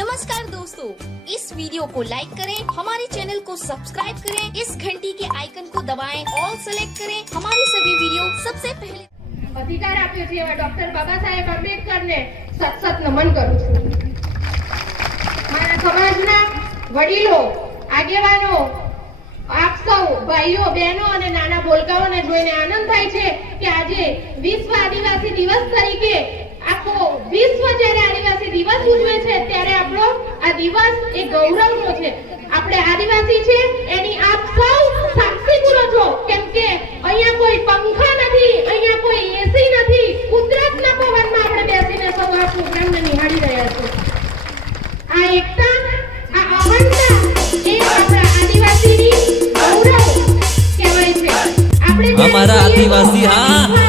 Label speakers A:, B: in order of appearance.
A: नमस्कार दोस्तों इस वीडियो को लाइक करें हमारे चैनल को सब्सक्राइब करें इस घंटी के आइकन को दबाएं ऑल सेलेक्ट करें हमारी सभी वीडियो सबसे पहले
B: અધિકાર આપ્યો છે એવા ડોક્ટર બાબા સાહેબ આંબેડકરને સત સત નમન કરું છું મારા સમાજના વડીલો આગેવાનો આપ સૌ ભાઈઓ બહેનો અને નાના બોલકાઓને જોઈને આનંદ થાય છે કે આજે વિશ્વ આદિવાસી દિવસ તરીકે આખો વિશ્વ જ્યારે આદિવાસી દિવસ ઉજવે છે ત્યારે આપણો આ દિવસ એ ગૌરવનો છે. આપણે આદિવાસી છે એની આપ સૌ સાક્ષી પૂરો છો. કેમ કે અહીંયા કોઈ પંખા નથી અહીંયા કોઈ એસી નથી. કુદરતના પવનમાં આપણે બેસીને સૌ આ પ્રોગ્રામને નિહાળી રહ્યા છો આ એકતા આ અહંતા એ આપણા આદિવાસીની ગૌરવ કહેવાય છે. આપણે
C: અમારા આદિવાસી, હા.